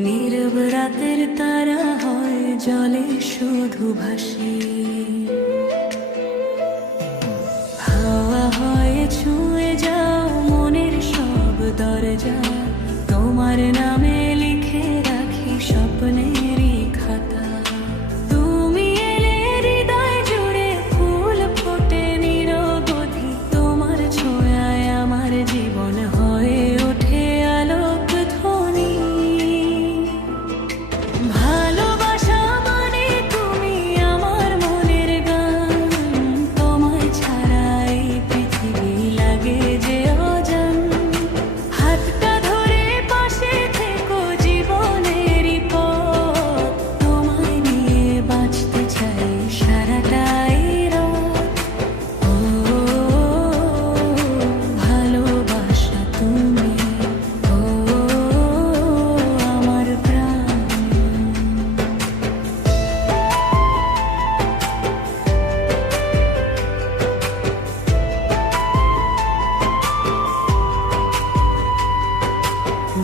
নীরব রাতের তারা হয় জলে শুধু ভাসে, হাওয়া হয় ছুঁয়ে যাও মনের সব দরজা, তোমার নামে লিখে রাখি স্বপ্নেরই খাতা। তুমি এলে হৃদয় জুড়ে ফুল ফোটে নিরবধি, তোমার ছোঁয়ায় আমার জীবন হয়ে ওঠে আলোক ধ্বনি। ভালোবাসা মানে তুমি আমার মনের গান, তোমায় ছাড়া এই পৃথিবী লাগে যে অজান। হাতটা ধরে পাশে থেকো জীবনেরই পথ, তোমায় নিয়ে বাঁচতে চাই সারাটাই রাত। ও ভালোবাসা তুমি, ও আমার প্রাণ।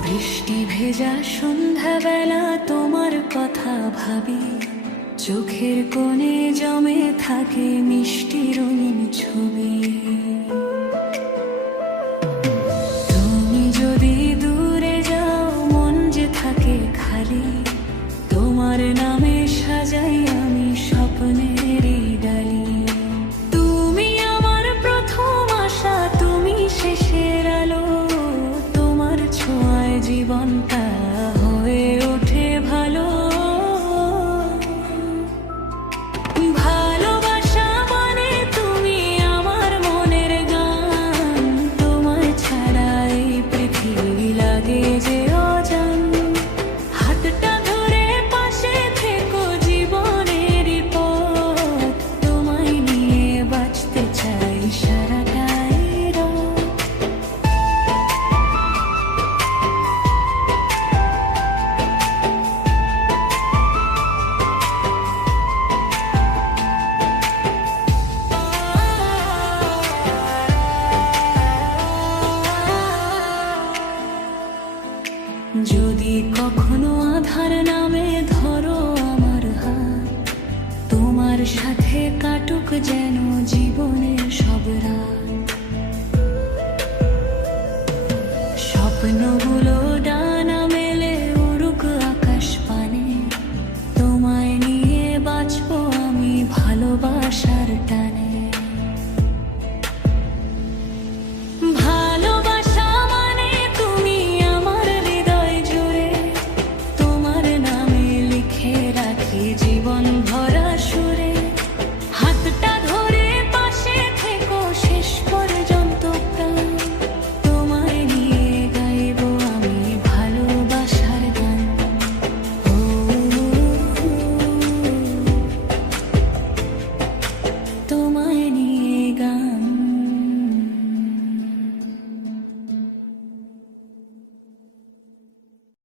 বৃষ্টি ভেজা সন্ধ্যাবেলা তোমার কথা ভাবি, চোখের কোণে জমে থাকে মিষ্টি রঙিন ছবি। তুমি যদি দূরে যাও মন যে থাকে খালি, তোমার নামে সাজাই আমি স্বপ্নেরই ডালি। তুমি আমার প্রথম আশা, তুমি শেষের আলো, তোমার ছোঁয়ায় জীবনটা হয়ে ওঠে ভালো। ভালোবাসা মানে তুমি আমার মনের গান, তোমায় ছাড়া এই পৃথিবী লাগে যে অজান। হাতটা ধরে পাশে থেকো জীবনেরই পথ, তোমায় নিয়ে বাঁচতে চাই সারাটাই রাত। যদি কখনো আধার নামে ধরো আমার হাত, তোমার সাথে কাটুক যেন জীবনের সব রাত। স্বপ্নগুলো